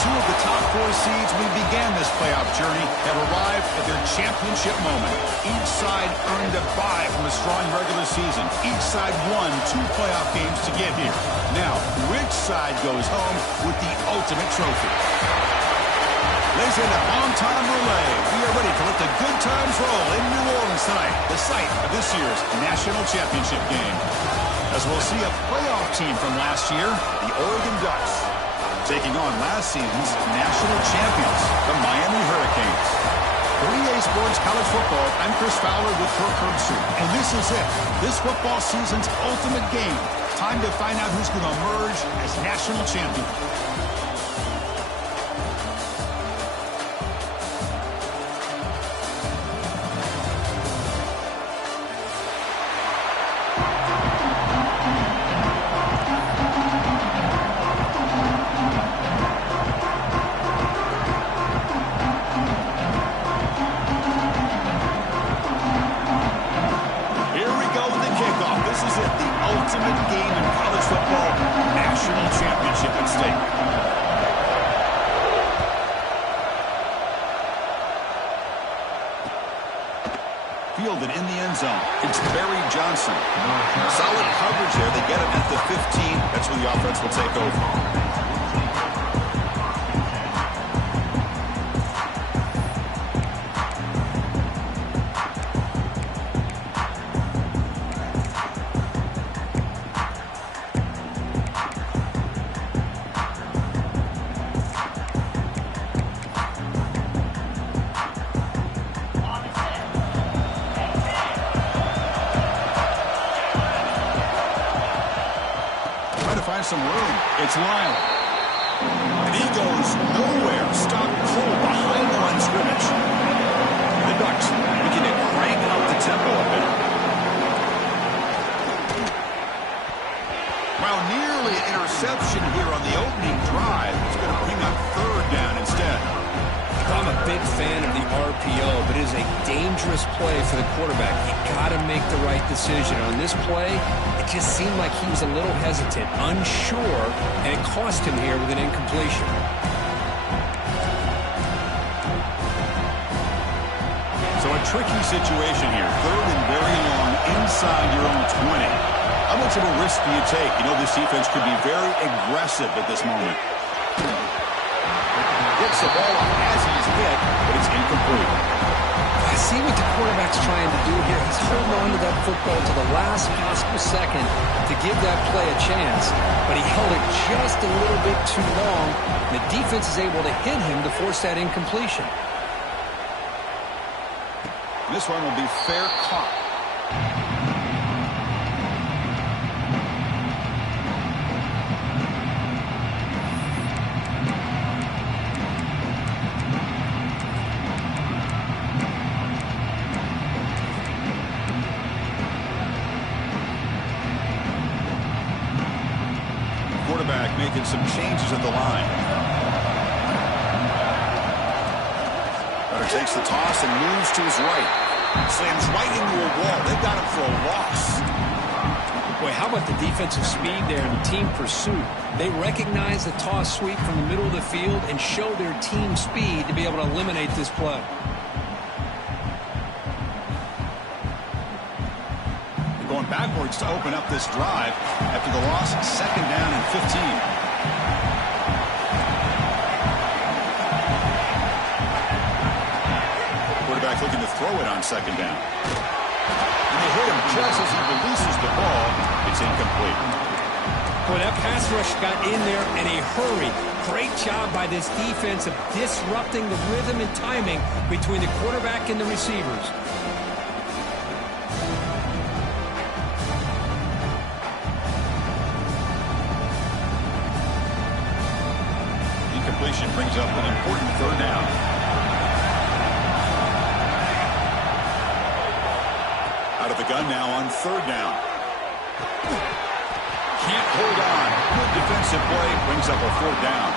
Two of the top 4 seeds we began this playoff journey have arrived at their championship moment. Each side earned a bye from a strong regular season. Each side won 2 playoff games to get here. Now, which side goes home with the ultimate trophy? Ladies and gentlemen, on-time relay. We are ready to let the good times roll in New Orleans tonight, the site of this year's national championship game. As we'll see a playoff team from last year, the Oregon Ducks, taking on last season's national champions, the Miami Hurricanes. For EA Sports College Football, I'm Chris Fowler with Kirk Herbstreit, and this is it. This football season's ultimate game. Time to find out who's going to emerge as national champion. Fielded in the end zone. It's Barry Johnson. Solid coverage there. They get him at the 15. That's where the offense will take over. Some room. It's Lyle. And he goes nowhere. Stopped cold behind the line of scrimmage. The Ducks begin to crank up the tempo a bit. Well, nearly an interception here on the opening drive. It's going to bring up third down instead. I'm a big fan of the RPO, but it is a dangerous play for the quarterback. You got to make the right decision. On this play, it just seemed like he was a little hesitant, unsure, and it cost him here with an incompletion. So a tricky situation here. Third and very long inside your own 20. How much of a risk do you take? You know this defense could be very aggressive at this moment. Gets the ball off as he's hit, but it's incomplete. I see what the quarterback's trying to do here. He's holding on to that football to the last possible second to give that play a chance, but he held it just a little bit too long. The defense is able to hit him to force that incompletion. This one will be fair caught. Quarterback making some changes at the line. Runner takes the toss and moves to his right. Slams right into a wall. They've got him for a loss. Boy, how about the defensive speed there and the team pursuit? They recognize the toss sweep from the middle of the field and show their team speed to be able to eliminate this play. Going backwards to open up this drive after the loss, 2nd down and 15. Looking to throw it on 2nd down. And they hit him just as he releases the ball. It's incomplete. Boy, that pass rush got in there in a hurry. Great job by this defense of disrupting the rhythm and timing between the quarterback and the receivers. Incompletion brings up an important 3rd down. Out of the gun now on 3rd down. Can't hold on. Good defensive play brings up a 4th down.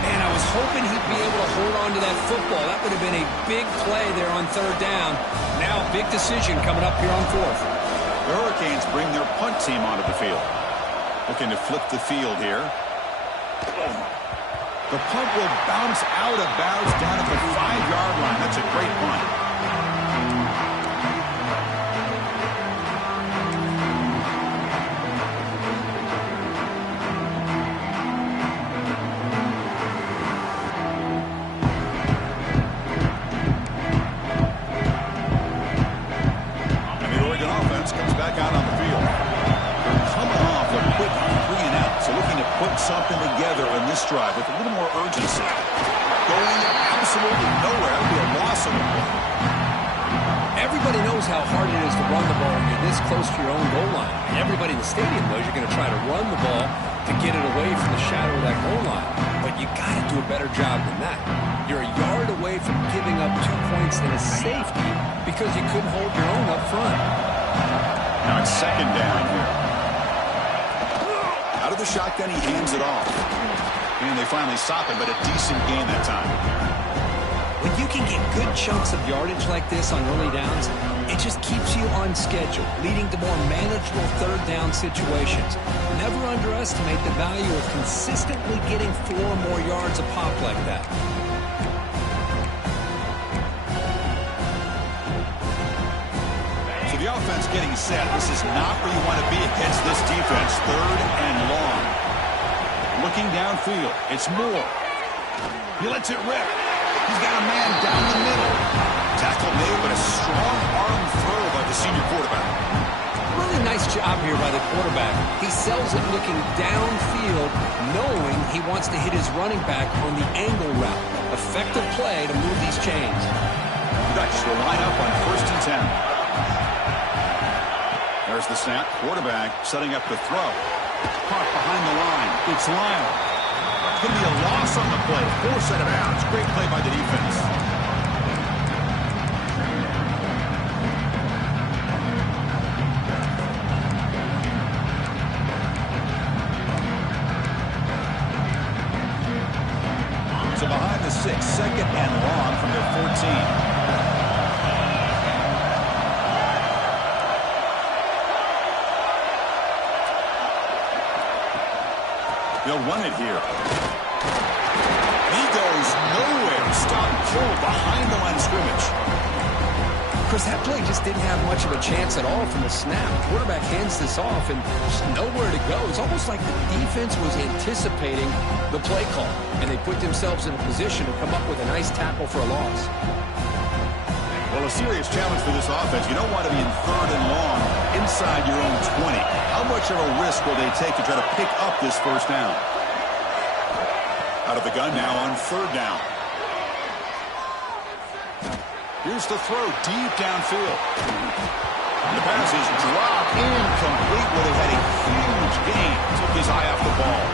Man, I was hoping he'd be able to hold on to that football. That would have been a big play there on 3rd down. Now, big decision coming up here on 4th. The Hurricanes bring their punt team onto the field. Looking to flip the field here. The punt will bounce out of bounds down at the 5-yard line. That's a great punt. Something together in this drive with a little more urgency. Going absolutely nowhere. That would be a loss of the play. Everybody knows how hard it is to run the ball when you're this close to your own goal line. And everybody in the stadium knows you're going to try to run the ball to get it away from the shadow of that goal line. But you got to do a better job than that. You're a yard away from giving up 2 points and a safety because you couldn't hold your own up front. Now it's 2nd down here. Out of the shotgun, he hands it off. And they finally stop him, but a decent gain that time. When you can get good chunks of yardage like this on early downs, it just keeps you on schedule, leading to more manageable 3rd down situations. Never underestimate the value of consistently getting 4 or more yards a pop like that. The offense getting set. This is not where you want to be against this defense. 3rd and long. Looking downfield. It's Moore. He lets it rip. He's got a man down the middle. Tackle made, but a strong arm throw by the senior quarterback. Really nice job here by the quarterback. He sells it looking downfield, knowing he wants to hit his running back on the angle route. Effective play to move these chains. Dutch will line up on 1st and 10. There's the snap. Quarterback setting up the throw. Caught behind the line. It's Lyle. It's going to be a loss on the play. Force out of bounds. Great play by the defense. So behind the 6, 2nd and long from their 14. They'll run it here. He goes nowhere. Stop cold behind the line of scrimmage. Chris, that play just didn't have much of a chance at all from the snap. Quarterback hands this off and just nowhere to go. It's almost like the defense was anticipating the play call, and they put themselves in a position to come up with a nice tackle for a loss. Well, a serious challenge for this offense. You don't want to be in 3rd and long inside your own 20. How much of a risk will they take to try to pick up this 1st down? Out of the gun now on 3rd down. Here's the throw deep downfield. The pass is dropped incomplete. Well, they had a huge gain. Took his eye off the ball.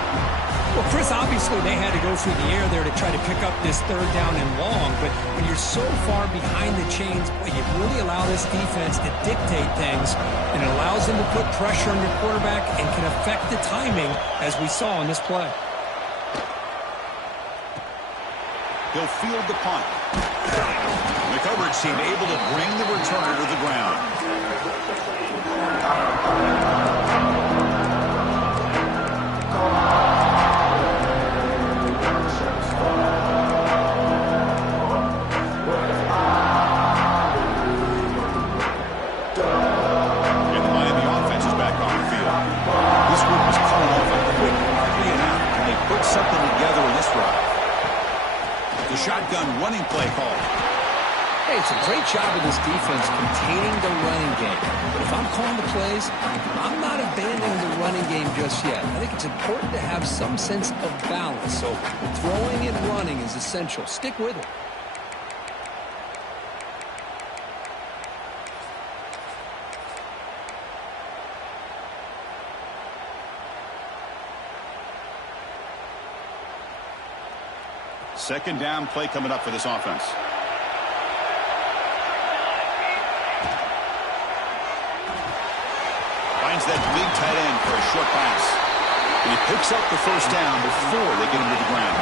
Well, Chris, obviously they had to go through the air there to try to pick up this 3rd down and long, but when you're so far behind the chains, boy, you really allow this defense to dictate things, and it allows them to put pressure on your quarterback and can affect the timing, as we saw in this play. He'll field the punt. The coverage team able to bring the returner to the ground. shotgun running play called. Hey, it's a great job of this defense containing the running game. But if I'm calling the plays, I'm not abandoning the running game just yet. I think it's important to have some sense of balance. So throwing and running is essential. Stick with it. Second down play coming up for this offense. Finds that big tight end for a short pass. And he picks up the first down before they get him to the ground.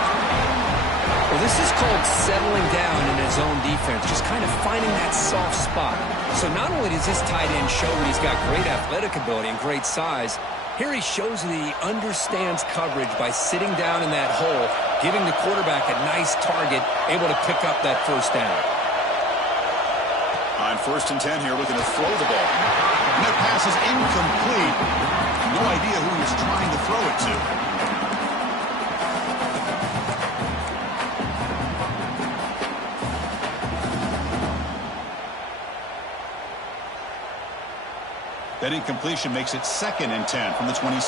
Well, this is called settling down in his own defense, just kind of finding that soft spot. So not only does this tight end show that he's got great athletic ability and great size, here he shows that he understands coverage by sitting down in that hole, giving the quarterback a nice target, able to pick up that first down. On 1st and 10 here, looking to throw the ball. And that pass is incomplete. No idea who he was trying to throw it to. That incompletion makes it 2nd and 10 from the 26.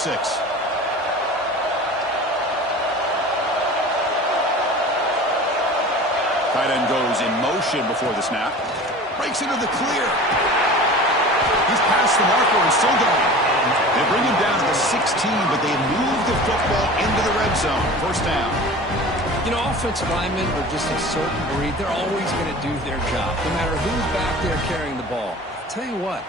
Tight end goes in motion before the snap. Breaks into the clear. He's past the marker and still going. They bring him down to the 16, but they move the football into the red zone. First down. You know, offensive linemen are just a certain breed. They're always going to do their job, no matter who's back there carrying the ball. I'll tell you what,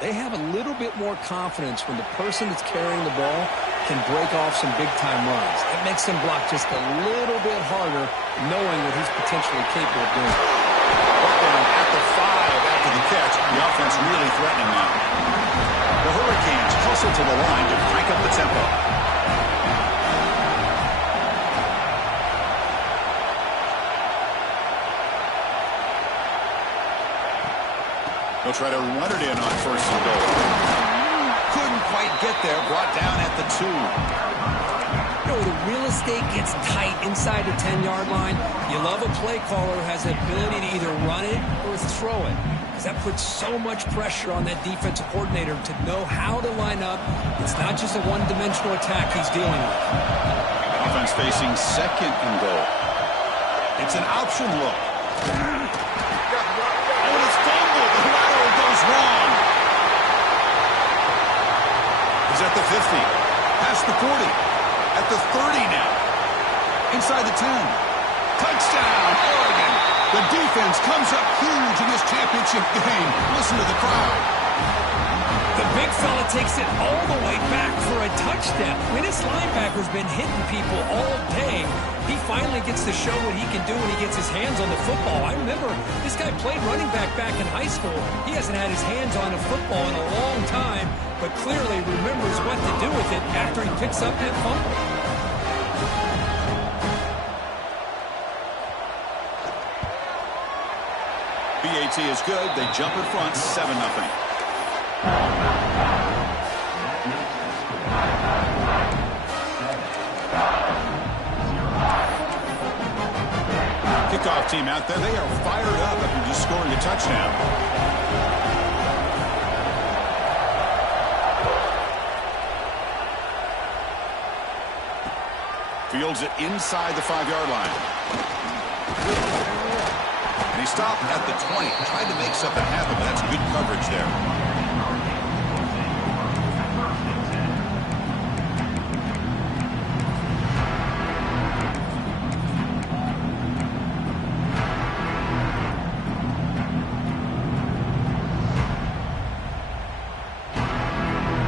they have a little bit more confidence when the person that's carrying the ball can break off some big-time runs. It makes them block just a little bit harder, knowing what he's potentially capable of doing. Down at the 5 after the catch. The offense really threatening now. The Hurricanes hustle to the line to crank up the tempo. They'll try to run it in on 1st and goal. Couldn't quite get there. Brought down at the 2. You know, the real estate gets tight inside the 10-yard line. You love a play caller who has the ability to either run it or throw it, because that puts so much pressure on that defensive coordinator to know how to line up. It's not just a one-dimensional attack he's dealing with. Offense facing 2nd and goal. It's an option look. Oh, it's fumbled. The lateral goes wrong. He's at the 50. Past the 40. At the 30 now. Inside the 10. Touchdown, Oregon. The defense comes up huge in this championship game. Listen to the crowd. The big fella takes it all the way back for a touchdown. I mean, this linebacker's been hitting people all day. He finally gets to show what he can do when he gets his hands on the football. I remember this guy played running back in high school. He hasn't had his hands on a football in a long time, but clearly remembers what to do with it after he picks up that fumble. BAT is good. They jump in front, 7-0. Kickoff team out there. They are fired up after just scoring a touchdown. Fields it inside the 5-yard line. And he stopped at the 20. Tried to make something happen, but that's good coverage there.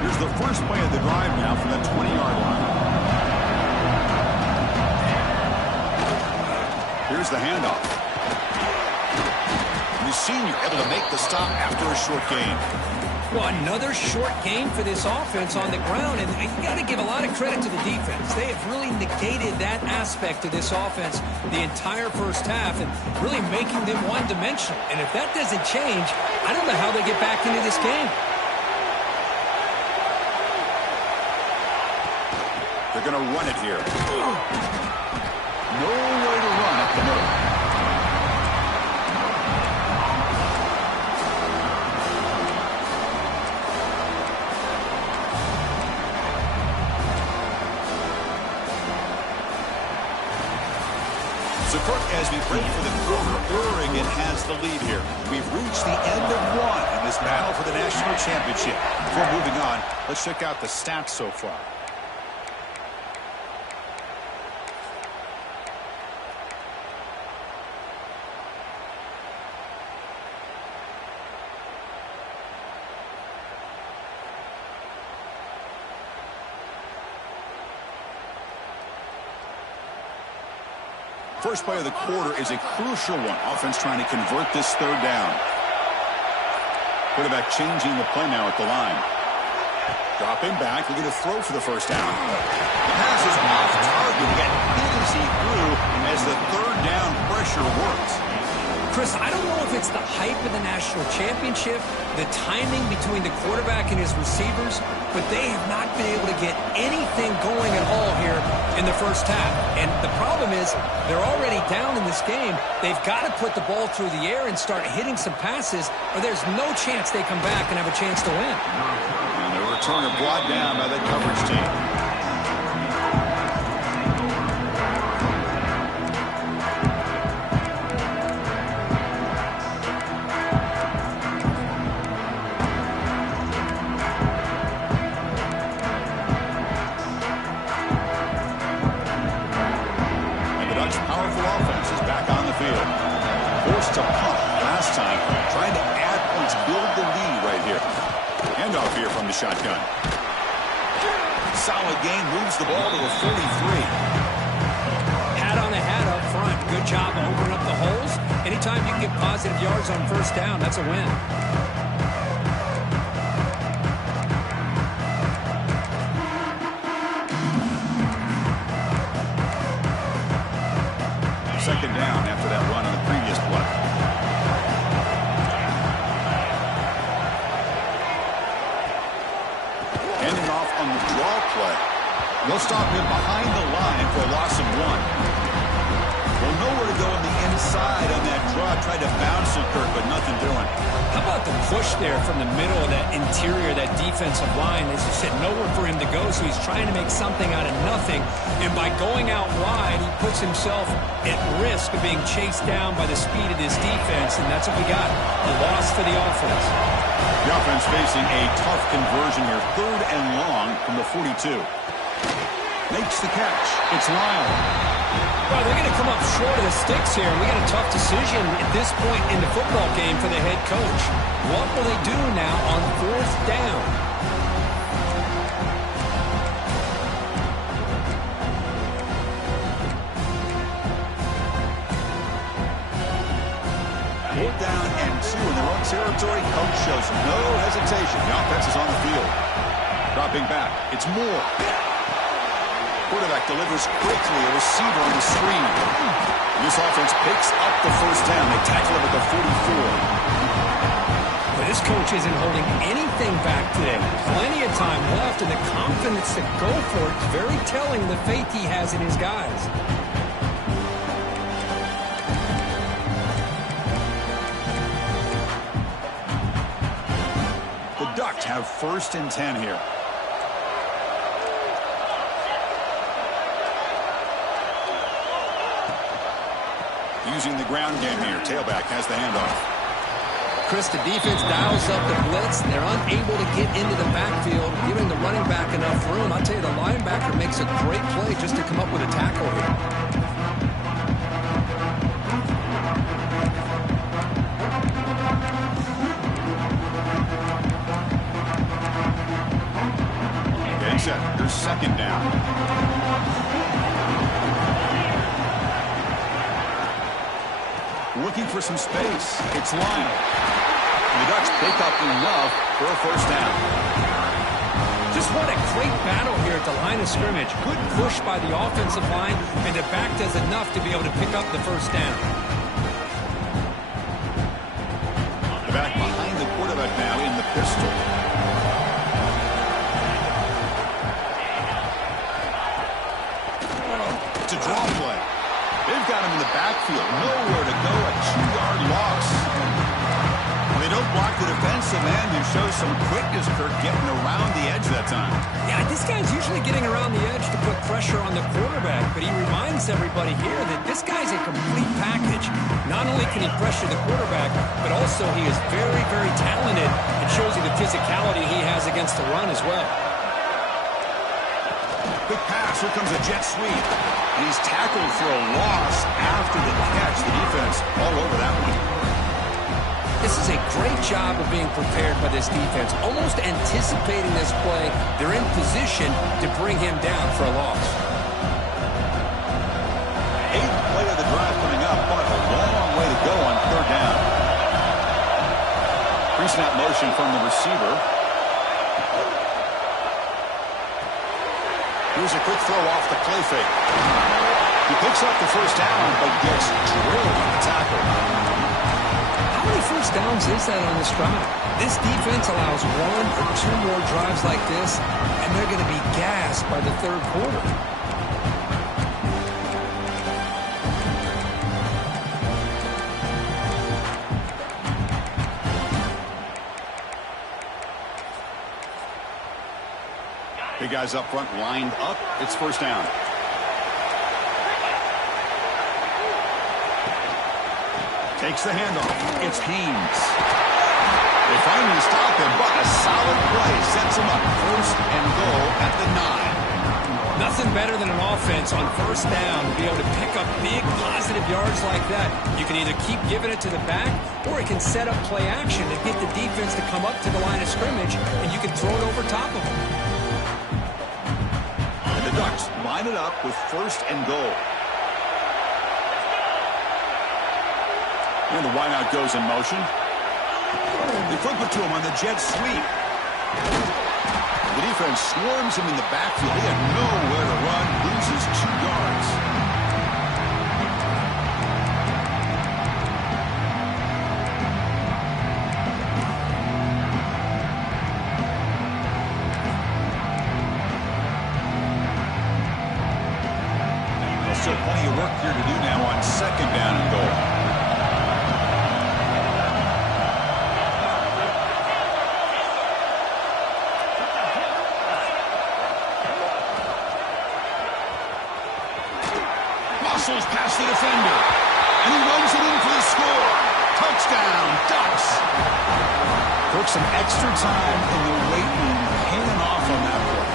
Here's the first play of the drive now from the 20-yard line. Here's the handoff. The senior able to make the stop after a short gain. Well, another short gain for this offense on the ground, and you got to give a lot of credit to the defense. They have really negated that aspect of this offense the entire first half and really making them one-dimensional. And if that doesn't change, I don't know how they get back into this game. They're going to run it here. Nowhere to run up the middle. Kirk, as we break for the quarter, Oregon has the lead here. We've reached the end of one in this battle for the national championship. Before moving on, let's check out the stats so far. First play of the quarter is a crucial one. Offense trying to convert this third down. Quarterback changing the play now at the line. Dropping back, looking to throw for the first down. The pass is off target. He got hit as he threw as the third down pressure works. Chris, I don't know if it's the hype of the national championship, the timing between the quarterback and his receivers, but they have not been able to get anything going at all here in the first half. And the problem is they're already down in this game. They've got to put the ball through the air and start hitting some passes, or there's no chance they come back and have a chance to win. And the returner brought down by the coverage team. To punt last time, trying to add points, build the lead right here. Handoff here from the shotgun. Solid gain, moves the ball to the 43. Hat on the hat up front. Good job opening up the holes. Anytime you can get positive yards on first down, that's a win. Second down after that run on the previous play. Handing off on the draw play. They'll stop him behind the line for a loss of 1. Well, nowhere to go on the inside on that draw. Tried to bounce it, Kirk, but nothing doing. How about the push there from the middle of that interior, that defensive line? As you said, nowhere for him to go, so he's trying to make something out of nothing. And by going out wide, he puts himself at risk of being chased down by the speed of this defense, and that's what we got, a loss for the offense. The offense facing a tough conversion here, 3rd and long from the 42. Makes the catch. It's Lyle. Well, they're going to come up short of the sticks here. We got a tough decision at this point in the football game for the head coach. What will they do now on 4th down? Fourth down and 2 in their own territory. Coach shows no hesitation. The offense is on the field. Dropping back. It's Moore. Quarterback delivers quickly, a receiver on the screen. This offense picks up the first down. They tackle him at the 44. But this coach isn't holding anything back today. Plenty of time left, and the confidence to go for it is very telling, the faith he has in his guys. The Ducks have 1st and 10 here. Using the ground game here. Tailback has the handoff. Chris, the defense dials up the blitz. They're unable to get into the backfield, giving the running back enough room. I'll tell you, the linebacker makes a great play just to come up with a tackle here. Getting set. Here's 2nd down. Looking for some space. It's Lyle. And the Ducks pick up enough for a first down. Just what a great battle here at the line of scrimmage. Good push by the offensive line, and the back does enough to be able to pick up the first down. The back behind the quarterback now in the pistol. It's a draw play. They've got him in the backfield. Nowhere to go. A 2-yard loss. They don't block the defensive end, who shows some quickness, Kirk, getting around the edge that time. Yeah, I This guy's usually getting around the edge to put pressure on the quarterback, but he reminds everybody here that this guy's a complete package. Not only can he pressure the quarterback, but also he is very, very talented and shows you the physicality he has against the run as well. Quick pass. Here comes a jet sweep. And he's tackled for a loss after the catch. The defense all over that one. This is a great job of being prepared by this defense, almost anticipating this play. They're in position to bring him down for a loss. 8th play of the drive coming up, but a long way to go on 3rd down. Pre-snap motion from the receiver. Here's a quick throw off the play fake. He picks up the 1st down, but gets drilled on the tackle. How many first downs is that on this drive? This defense allows 1 or 2 more drives like this, and they're going to be gassed by the 3rd quarter. Big guys up front lined up. It's 1st down. Takes the handoff. It's Haynes. They finally stop him, but a solid play sets him up. 1st and goal at the 9. Nothing better than an offense on 1st down to be able to pick up big positive yards like that. You can either keep giving it to the back, or it can set up play action to get the defense to come up to the line of scrimmage, and you can throw it over top of them. And the Ducks line it up with 1st and goal. And the wideout goes in motion. They flip it to him on the jet sweep. The defense swarms him in the backfield. He had nowhere to run, loses 2 yards. There's still plenty of work here to do now on 2nd down and goal. Past the defender, and he runs it in for the score. Touchdown, Ducks. Took some extra time in the weight room, hanging off on that play.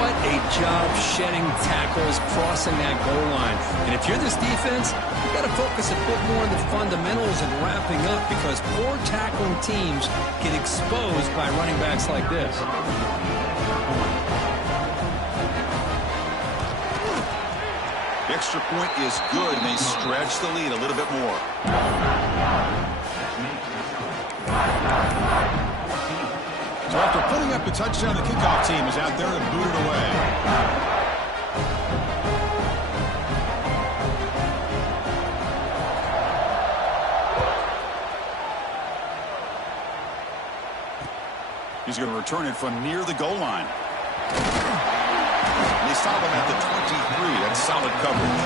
What a job shedding tackles, crossing that goal line. And if you're this defense, you've got to focus a bit more on the fundamentals and wrapping up, because poor tackling teams get exposed by running backs like this. Extra point is good, and they stretch the lead a little bit more. So after putting up the touchdown, the kickoff team is out there to boot it away. He's going to return it from near the goal line. They stop him at the 23. That's solid coverage.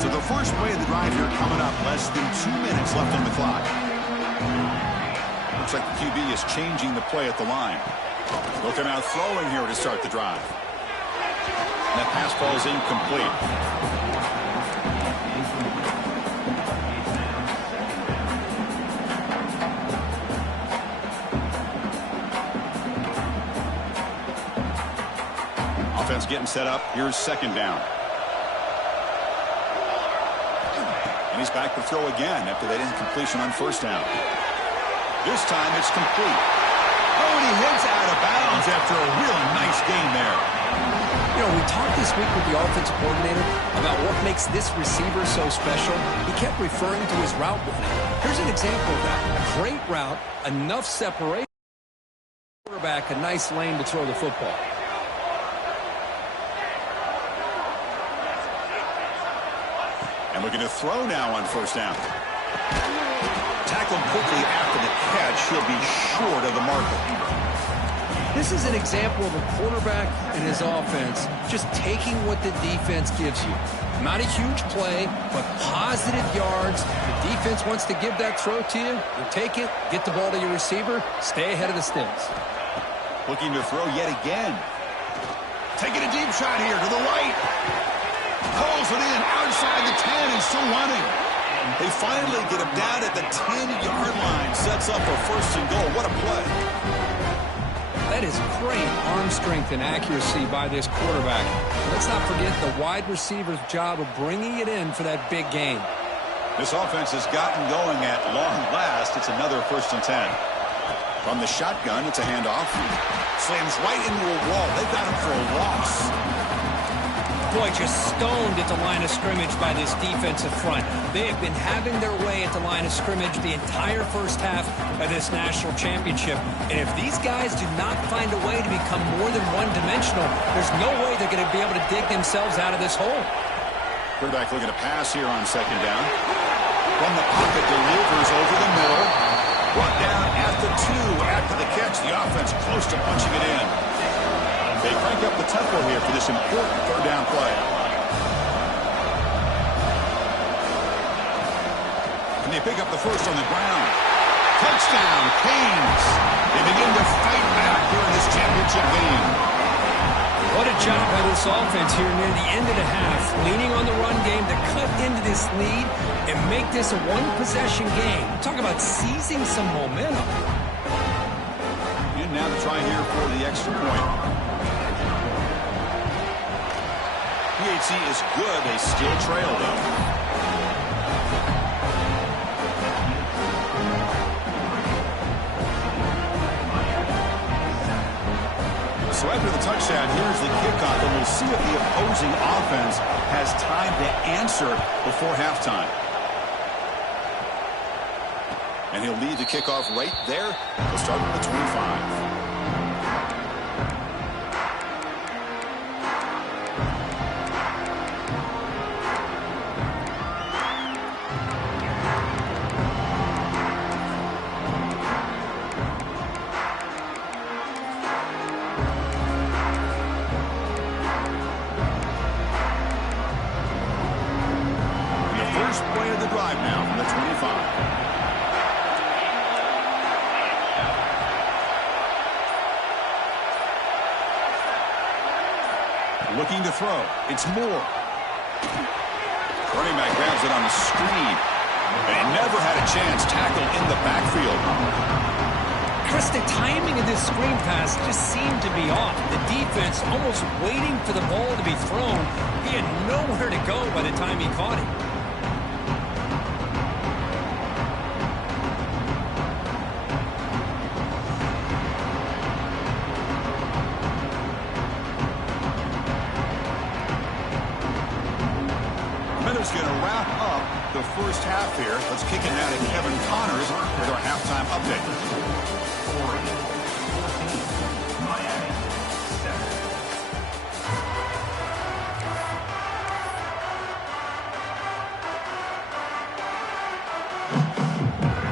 So the first play of the drive here coming up. Less than 2 minutes left on the clock. Looks like the QB is changing the play at the line. Looking out throwing here to start the drive. And that pass ball is incomplete. Offense getting set up. Here's 2nd down. And he's back to throw again after that incompletion on 1st down. This time it's complete. Oh, and he heads out of bounds after a really nice gain there. You know, we talked this week with the offensive coordinator about what makes this receiver so special. He kept referring to his route running. Here's an example of that. A great route, enough separation. Quarterback, a nice lane to throw the football. And looking to throw now on 1st down. Tackle him quickly after the catch. He'll be short of the marker. This is an example of a quarterback and his offense just taking what the defense gives you. Not a huge play, but positive yards. The defense wants to give that throw to you. You take it, get the ball to your receiver, stay ahead of the sticks. Looking to throw yet again. Taking a deep shot here to the right. Pulls it in outside the 10 and still running. They finally get him down at the 10-yard line. Sets up a first and goal. What a play. That is great arm strength and accuracy by this quarterback. Let's not forget the wide receiver's job of bringing it in for that big gain. This offense has gotten going at long last. It's another first and 10. From the shotgun, it's a handoff. Slams right into a wall. They've got him for a loss. Boy, just stoned at the line of scrimmage by this defensive front. They have been having their way at the line of scrimmage the entire first half of this national championship. And if these guys do not find a way to become more than one-dimensional, there's no way they're going to be able to dig themselves out of this hole. Quarterback looking to pass here on second down. From the pocket, delivers over the middle. Brought down at the 2 after the catch. The offense close to punching it in. They crank up the tempo here for this important third down play. And they pick up the first on the ground. Touchdown, Canes. They begin to fight back here in this championship game. What a job by this offense here near the end of the half, leaning on the run game to cut into this lead and make this a one-possession game. Talk about seizing some momentum. And now to try here for the extra point. PHC is good. They still trail, though. So after the touchdown, here's the kickoff, and we'll see if the opposing offense has time to answer before halftime. And he'll lead the kickoff right there. We'll start with the 25. Looking to throw. It's Moore. Running back grabs it on the screen. And he never had a chance tackled in the backfield. Chris, the timing of this screen pass just seemed to be off. The defense almost waiting for the ball to be thrown. He had nowhere to go by the time he caught it. Going to wrap up the first half here. Let's kick it now to Kevin Connors with our halftime update.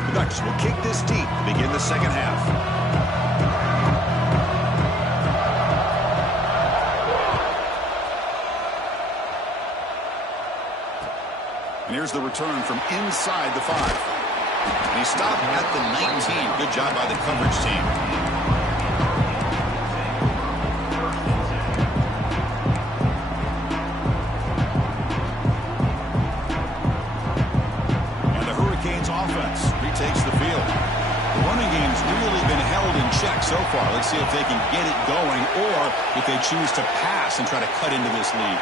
The Ducks will kick this deep to begin the second half. And here's the return from inside the 5. And he stopped at the 19. Good job by the coverage team. And the Hurricanes offense retakes the field. The running game's really been held in check so far. Let's see if they can get it going or if they choose to pass and try to cut into this lead.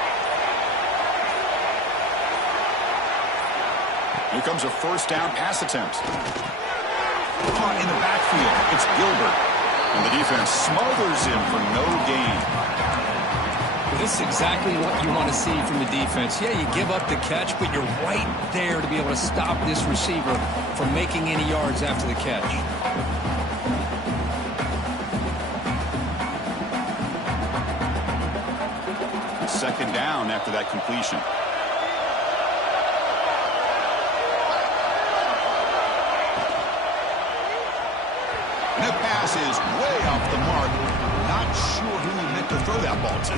Here comes a first down pass attempt. Caught in the backfield. It's Gilbert. And the defense smothers him for no gain. This is exactly what you want to see from the defense. Yeah, you give up the catch, but you're right there to be able to stop this receiver from making any yards after the catch. Second down after that completion. And that pass is way off the mark. Not sure who he meant to throw that ball to.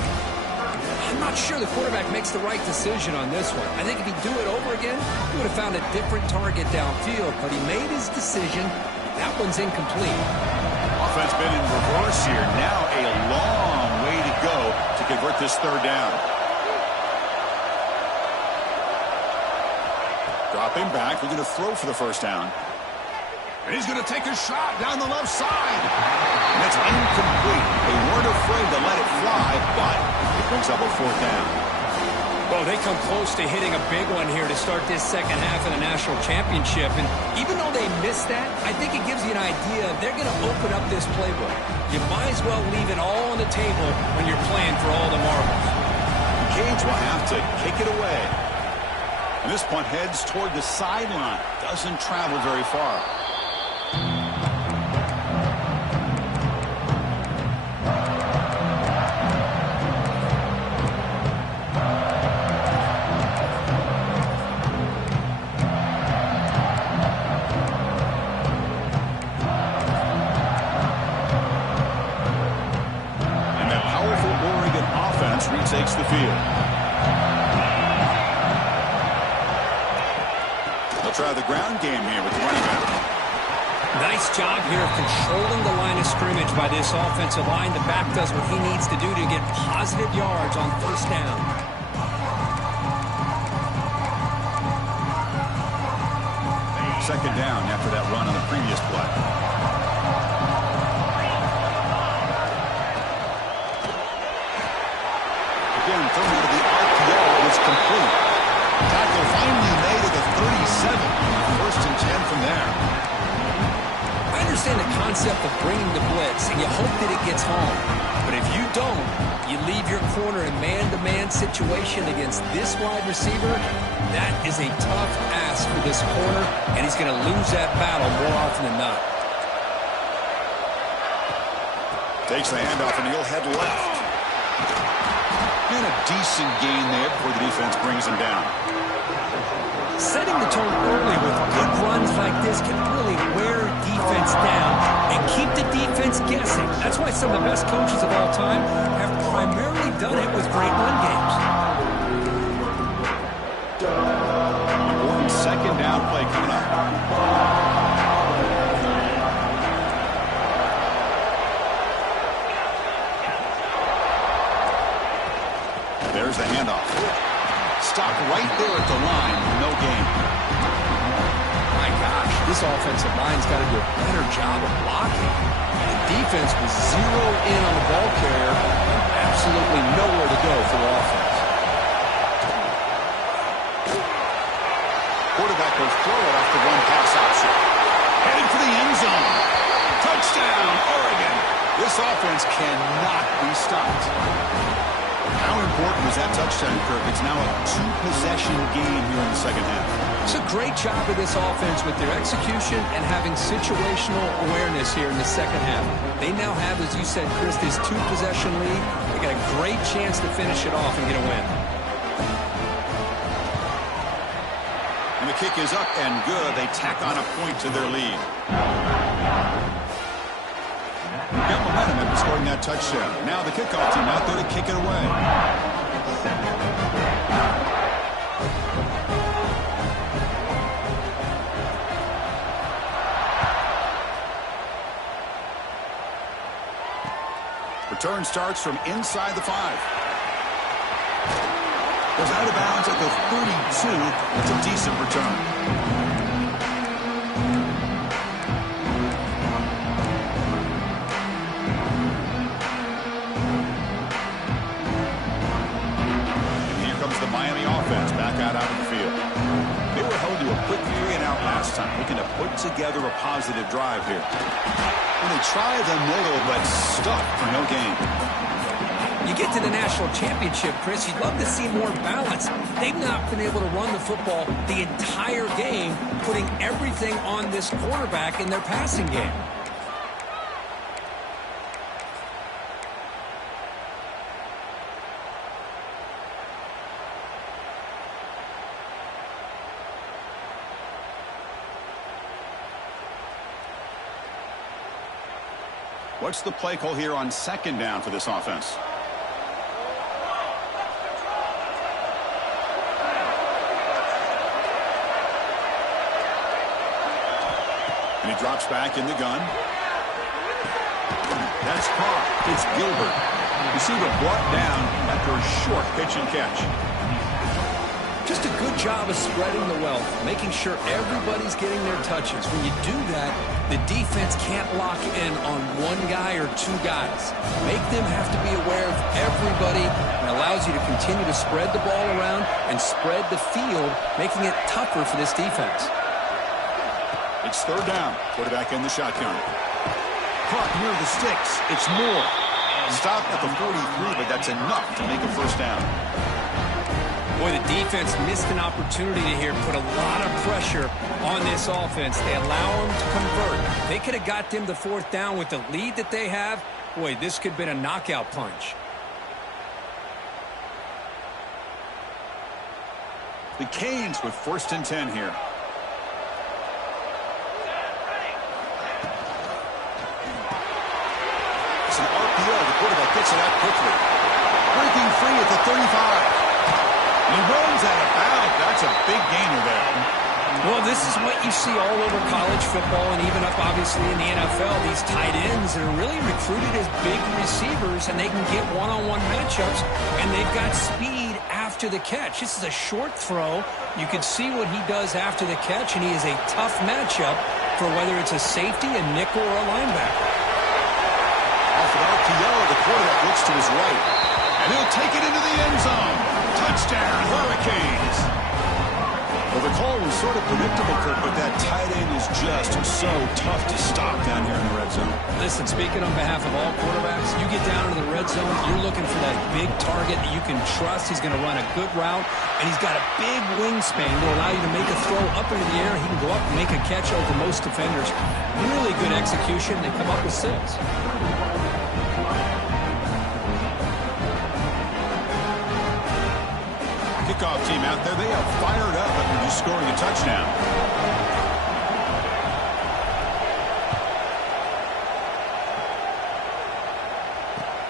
I'm not sure the quarterback makes the right decision on this one. I think if he'd do it over again, he would have found a different target downfield, but he made his decision. That one's incomplete. Offense been in reverse here. Now a long way to go to convert this third down. Dropping back, looking to throw for the first down. And he's going to take a shot down the left side. And it's incomplete. They weren't afraid to let it fly, but it brings up a fourth down. Well, they come close to hitting a big one here to start this second half of the national championship. And even though they missed that, I think it gives you an idea they're going to open up this playbook. You might as well leave it all on the table when you're playing for all the marbles. Cage will have to kick it away. And this punt heads toward the sideline. Doesn't travel very far. Takes the field. They'll try the ground game here with the running back. Nice job here of controlling the line of scrimmage by this offensive line. The back does what he needs to do to get positive yards on first down. Second down after that run on the previous play. Thrown out of the RPO, it's complete. Tackle finally made at the 37. First and 10 from there. I understand the concept of bringing the blitz, and you hope that it gets home. But if you don't, you leave your corner in man-to-man situation against this wide receiver. That is a tough ask for this corner, and he's going to lose that battle more often than not. Takes the handoff, and he'll head left. And a decent gain there before the defense brings him down. Setting the tone early with good runs like this can really wear defense down and keep the defense guessing. That's why some of the best coaches of all time have primarily done it with great run games. Important second down play coming up. There's the handoff. Stop right there at the line. No gain. My gosh, this offensive line's got to do a better job of blocking. The defense was zeroed in on the ball carrier and absolutely nowhere to go for the offense. Quarterback will throw it off the one-pass option. Headed for the end zone. Touchdown, Oregon. This offense cannot be stopped. How important was that touchdown, Kirk? It's now a two-possession game here in the second half. It's a great job of this offense with their execution and having situational awareness here in the second half. They now have, as you said, Chris, this two-possession lead. They got a great chance to finish it off and get a win. And the kick is up and good. They tack on a point to their lead. Got momentum after scoring that touchdown. Now the kickoff team out there to kick it away. Return starts from inside the 5. Goes out of bounds at the 32. That's a decent return. Out of the field. They were held to a quick 3-and-out last time, looking to put together a positive drive here. And they tried the middle, but stuck for no gain. You get to the national championship, Chris, you'd love to see more balance. They've not been able to run the football the entire game, putting everything on this quarterback in their passing game. What's the play call here on second down for this offense? And he drops back in the gun. That's caught. It's Gilbert. Receiver brought down after a short pitch and catch. Just a good job of spreading the wealth, making sure everybody's getting their touches. When you do that, the defense can't lock in on one guy or two guys. Make them have to be aware of everybody, and allows you to continue to spread the ball around and spread the field, making it tougher for this defense. It's third down. Quarterback in the shotgun. Caught near the sticks. It's Moore. Stop at the 43, but that's enough to make a first down. Boy, the defense missed an opportunity here, put a lot of pressure on this offense. They allow them to convert. They could have got them the fourth down with the lead that they have. Boy, this could have been a knockout punch. The Canes with 1st and 10 here. It's an RPO. The quarterback gets it out quickly. Breaking free at the 35. He runs out of bounds. That's a big gainer there. Well, this is what you see all over college football and even up, obviously, in the NFL. These tight ends that are really recruited as big receivers, and they can get one-on-one matchups, and they've got speed after the catch. This is a short throw. You can see what he does after the catch, and he is a tough matchup for whether it's a safety, a nickel, or a linebacker. Off an RPO, the quarterback looks to his right, and he'll take it into the end zone. Touchdown, Hurricanes. Well, the call was sort of predictable, Kirk, but that tight end is just so tough to stop down here in the red zone. Listen, speaking on behalf of all quarterbacks, you get down into the red zone, you're looking for that big target that you can trust. He's going to run a good route, and he's got a big wingspan to allow you to make a throw up into the air. He can go up and make a catch over most defenders. Really good execution. They come up with 6. Kickoff team out there, they are fired up after just scoring a touchdown.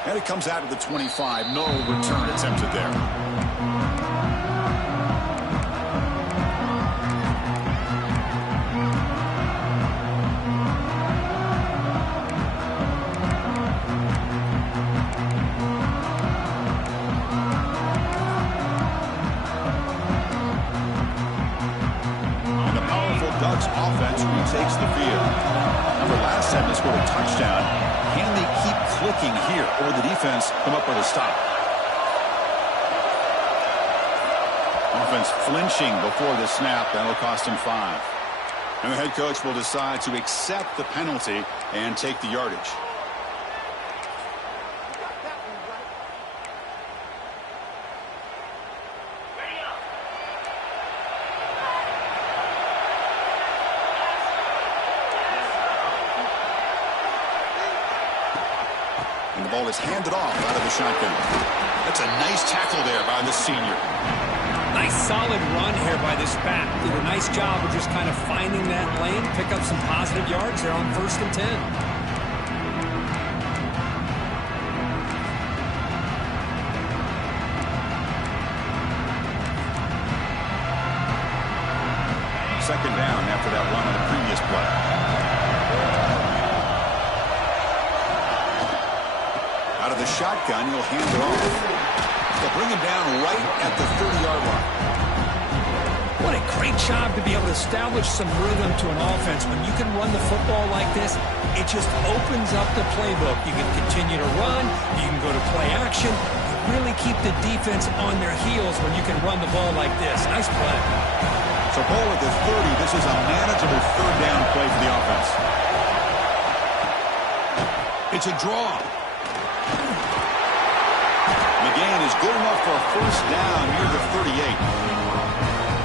And it comes out of the 25. No return attempted there. Offense retakes the field. Remember, last time they scored a touchdown. Can they keep clicking here, or the defense come up with a stop? Offense flinching before the snap. That'll cost him 5. And the head coach will decide to accept the penalty and take the yardage. The ball is handed off out of the shotgun. That's a nice tackle there by the senior. Nice solid run here by this back. Did a nice job of just kind of finding that lane, pick up some positive yards there on 1st and 10. Second down after that run on the previous play. Out of the shotgun, he'll hand it off. They'll bring him down right at the 30-yard line. What a great job to be able to establish some rhythm to an offense. When you can run the football like this, it just opens up the playbook. You can continue to run. You can go to play action. You really keep the defense on their heels when you can run the ball like this. Nice play. So ball at the 30. This is a manageable third down play for the offense. It's a draw. Gain is good enough for a first down near the 38.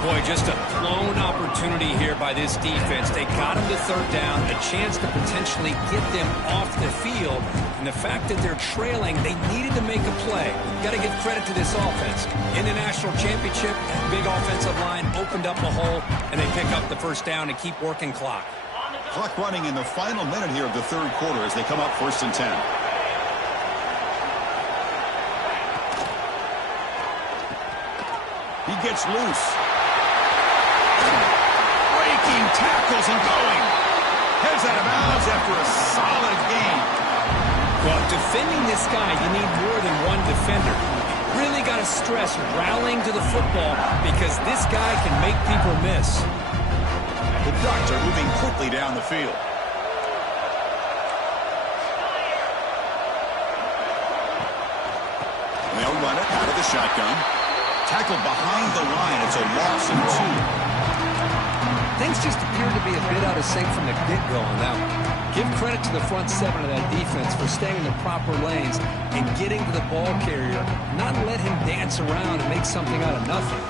Boy, just a blown opportunity here by this defense. They got him to third down, a chance to potentially get them off the field. And the fact that they're trailing, they needed to make a play. Got to give credit to this offense. In the national championship, big offensive line opened up a hole, and they pick up the first down and keep working clock. Clock running in the final minute here of the third quarter as they come up 1st and 10. He gets loose. Breaking tackles and going. out of bounds after a solid gain. Well, defending this guy, you need more than one defender. You really got to stress rallying to the football because this guy can make people miss. The Ducks are moving quickly down the field. They'll run it out of the shotgun. Tackled behind the line. It's a loss of 2. Things just appear to be a bit out of sync from the get-go on that one. Give credit to the front seven of that defense for staying in the proper lanes and getting to the ball carrier, not let him dance around and make something out of nothing.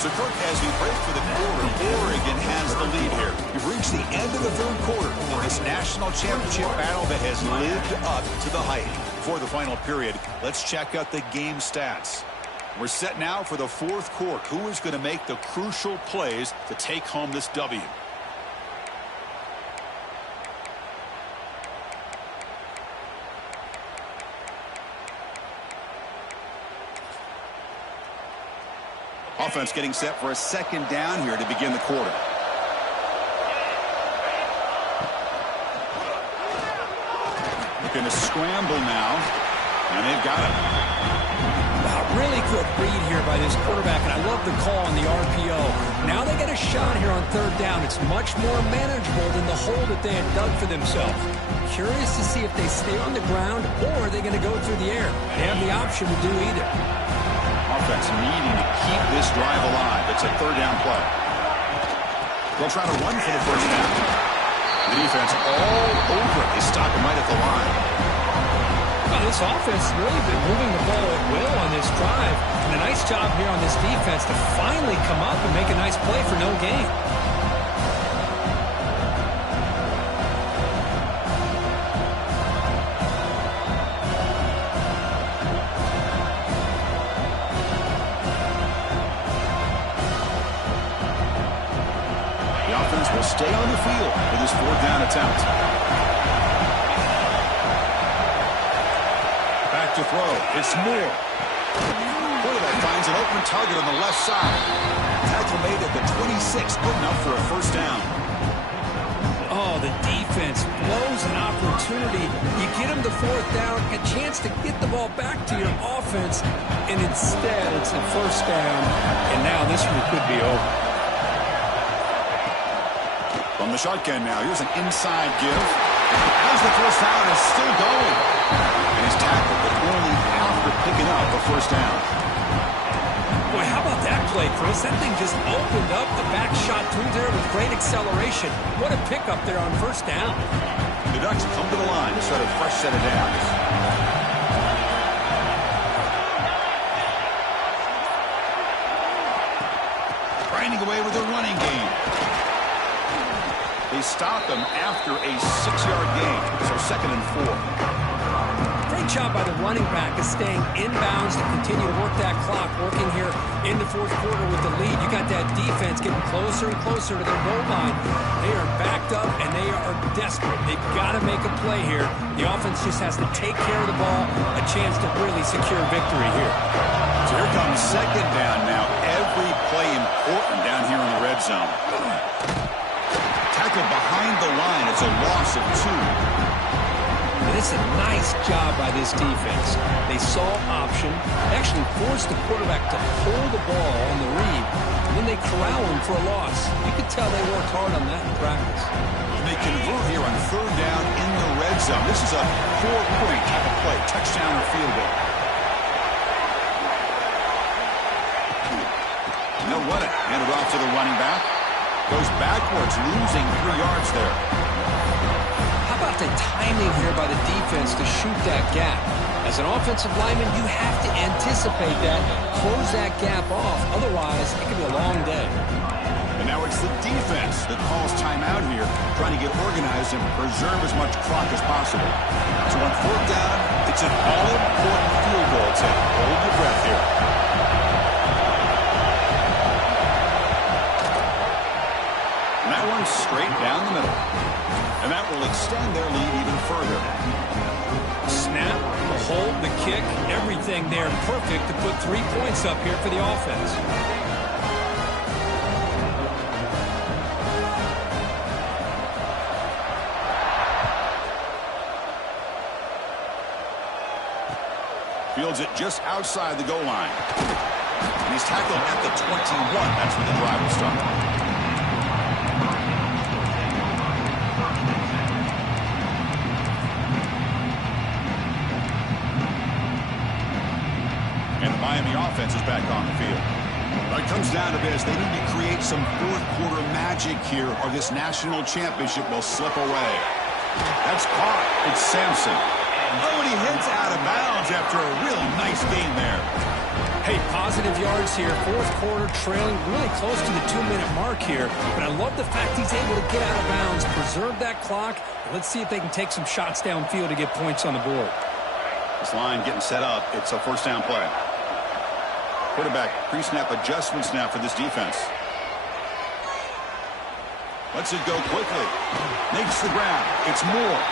So Kirk, as we break for the quarter, Oregon has the lead here. We've reached the end of the third quarter in this national championship battle that has lived up to the hype. For the final period, let's check out the game stats. We're set now for the fourth quarter. Who is going to make the crucial plays to take home this W? Offense getting set for a second down here to begin the quarter. Looking to scramble now, and they've got it. Wow, really good read here by this quarterback, and I love the call on the RPO. Now they get a shot here on third down. It's much more manageable than the hole that they had dug for themselves. Curious to see if they stay on the ground or are they going to go through the air. They have the option to do either. Offense needing to keep this drive alive. It's a third down play. They'll try to run for the first down. The defense all over it. They stop him right at the line. Well, this offense has really been moving the ball at will on this drive. And a nice job here on this defense to finally come up and make a nice play for no gain. Will stay on the field with his fourth down attempt. Back to throw. It's Moore. Quarterback finds an open target on the left side. Tackle made at the 26, good enough for a first down. Oh, the defense blows an opportunity. You get them the fourth down, a chance to get the ball back to your offense, and instead it's a first down, and now this one could be over. From the shotgun now, here's an inside give. As the first down is still going. And he's tackled, but only after picking up a first down. Boy, how about that play, Chris? That thing just opened up. The back shot through there with great acceleration. What a pickup there on first down. The Ducks come to the line to start a fresh set of downs. Grinding away with a running game. They stop him after a 6-yard gain, so 2nd and 4. Great job by the running back of staying inbounds to continue to work that clock, working here in the fourth quarter with the lead. You got that defense getting closer and closer to their goal line. They are backed up, and they are desperate. They've got to make a play here. The offense just has to take care of the ball, a chance to really secure victory here. So here comes second down now. Every play important down here in the red zone. Tackle behind the line. It's a loss of 2. And it's a nice job by this defense. They saw option, actually forced the quarterback to pull the ball on the read, and then they corral him for a loss. You could tell they worked hard on that in practice. And they convert here on third down in the red zone. This is a 4-point type of play, touchdown or field goal. And they'll run it. Hand it off to the running back. Goes backwards, losing 3 yards there. How about the timing here by the defense to shoot that gap? As an offensive lineman, you have to anticipate that, close that gap off. Otherwise, it could be a long day. And now it's the defense that calls timeout here, trying to get organized and preserve as much clock as possible. So on fourth down, it's an all-important field goal attempt. Hold your breath here. And that one's straight down the middle. And that will extend their lead even further. Snap, the hold, the kick, everything there perfect to put 3 points up here for the offense. Fields it just outside the goal line. And he's tackled at the 21. That's where the drive will start. And the Miami offense is back on the field. Well, it comes down to this. They need to create some fourth-quarter magic here, or this national championship will slip away. That's caught. It's Sampson. Oh, and he hits out of bounds after a really nice game there. Hey, positive yards here. Fourth quarter trailing really close to the 2-minute mark here. But I love the fact he's able to get out of bounds, preserve that clock. Let's see if they can take some shots downfield to get points on the board. This line getting set up. It's a first down play. Quarterback pre-snap adjustments now for this defense. Lets it go quickly. Makes the ground. It's Moore.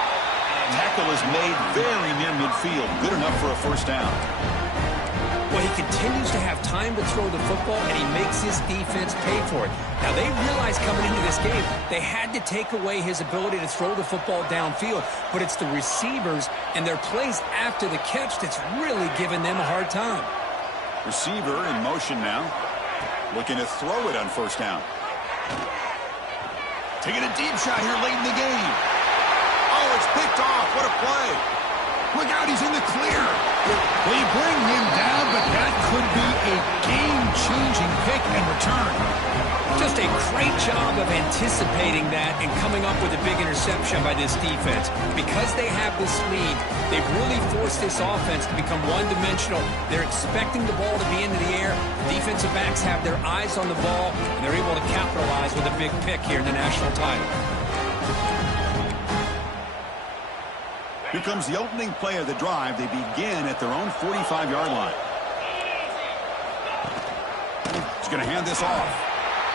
Tackle is made very near midfield. Good enough for a first down. Well, he continues to have time to throw the football, and he makes his defense pay for it. Now, they realized coming into this game, they had to take away his ability to throw the football downfield, but it's the receivers and their plays after the catch that's really giving them a hard time. Receiver in motion now. Looking to throw it on first down. Taking a deep shot here late in the game. Oh, it's picked off. What a play. Look out, he's in the clear. They bring him down, but that could be a game-changing pick and return. Just a great job of anticipating that and coming up with a big interception by this defense. Because they have this lead, they've really forced this offense to become one-dimensional. They're expecting the ball to be into the air. Defensive backs have their eyes on the ball, and they're able to capitalize with a big pick here in the national title. Here comes the opening play of the drive. They begin at their own 45-yard line. He's going to hand this off.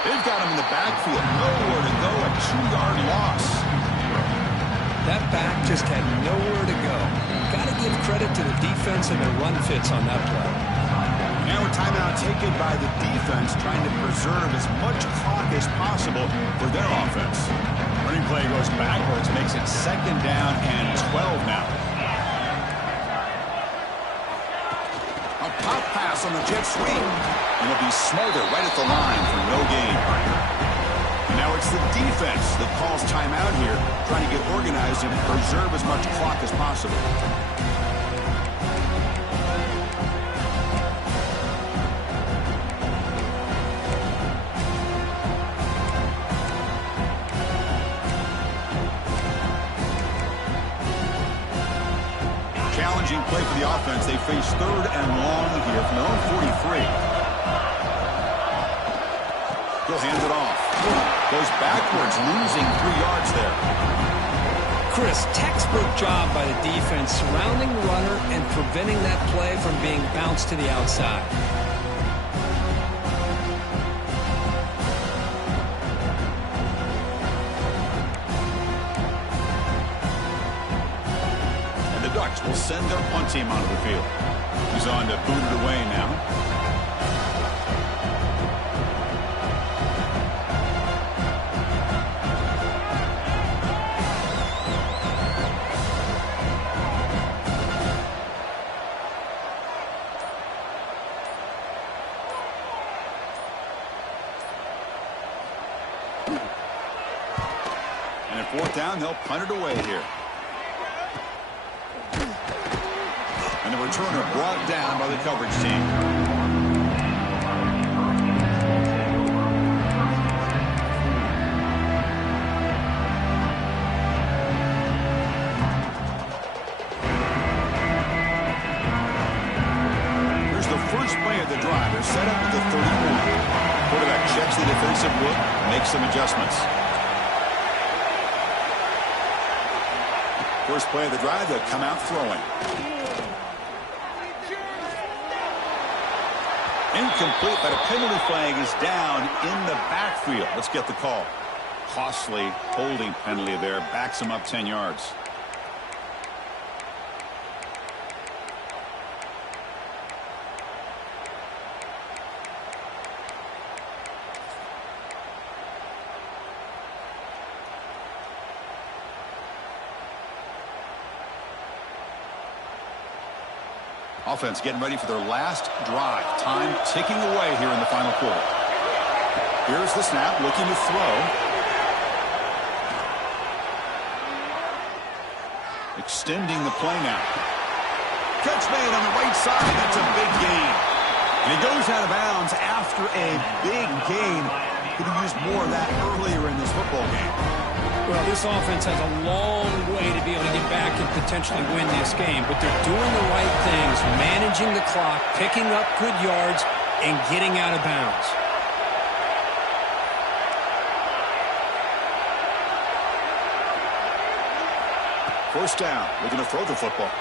They've got him in the backfield. Nowhere to go. A 2-yard loss. That back just had nowhere to go. Got to give credit to the defense and their run fits on that play. Now a timeout taken by the defense, trying to preserve as much clock as possible for their offense. Running play goes backwards, makes it second down and 12 now. A pop pass on the jet sweep. And it'll be Smolder right at the line for no gain. And now it's the defense that calls timeout here, trying to get organized and preserve as much clock as possible. Challenging play for the offense. They face third and long here from their own 43. He'll hand it off. Goes backwards, losing 3 yards there. Chris, textbook job by the defense surrounding the runner and preventing that play from being bounced to the outside. Will send their punt team onto the field. He's on to boot it away now. And at fourth down, they'll punt it away here. And the returner brought down by the coverage team. Here's the first play of the drive. They're set up at the 31. Quarterback checks the defensive look, makes some adjustments. First play of the drive, they'll come out throwing. Incomplete, but a penalty flag is down in the backfield. Let's get the call. costly holding penalty there. Backs him up 10 yards. Offense getting ready for their last drive. Time ticking away here in the final quarter. Here's the snap, looking to throw. Extending the play now. Catch made on the right side. That's a big gain. And he goes out of bounds after a big gain. Could have used more of that earlier in this football game. Well, this offense has a long way to be able to get back and potentially win this game, but they're doing the right things, managing the clock, picking up good yards, and getting out of bounds. First down, looking to throw the football.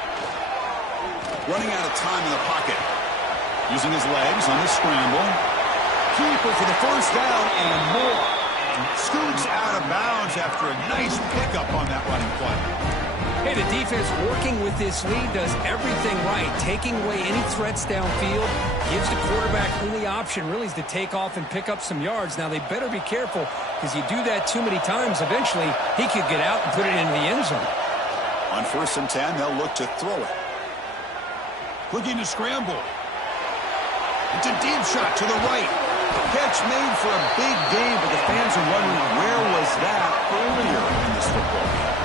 Running out of time in the pocket. Using his legs on the scramble. Keeper for the first down and more. Scoots out of bounds after a nice pickup on that running play. Hey, the defense working with this lead does everything right, taking away any threats downfield, gives the quarterback only option really is to take off and pick up some yards. Now, they better be careful because you do that too many times, eventually he could get out and put it into the end zone. On 1st and 10, they'll look to throw it. Looking to scramble. It's a deep shot to the right. Catch made for a big gain, but the fans are wondering where was that earlier in this football game.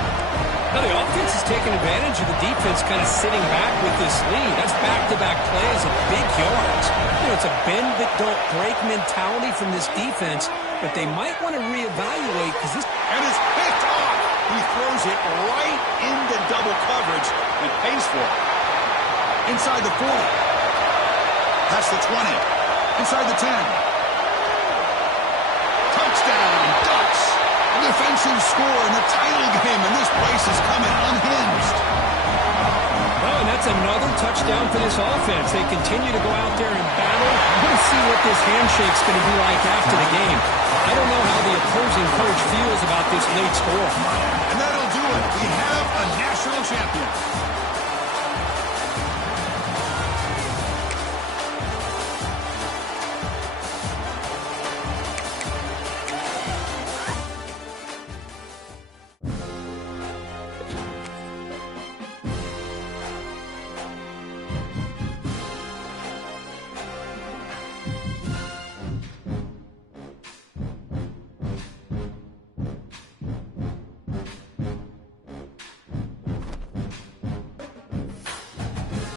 Now the offense is taking advantage of the defense kind of sitting back with this lead. That's back-to-back plays of big yards. You know, it's a bend-but-don't-break mentality from this defense, but they might want to reevaluate because this... And it's picked off. He throws it right into double coverage and pays for it. Inside the 40. Past the 20. Inside the 10. Touchdown, Ducks. A defensive score in the title game, and this place is coming unhinged. Oh, and that's another touchdown for this offense. They continue to go out there and battle. We're going to see what this handshake's going to be like after the game. I don't know how the opposing coach feels about this late score. And that'll do it. We have a national champion.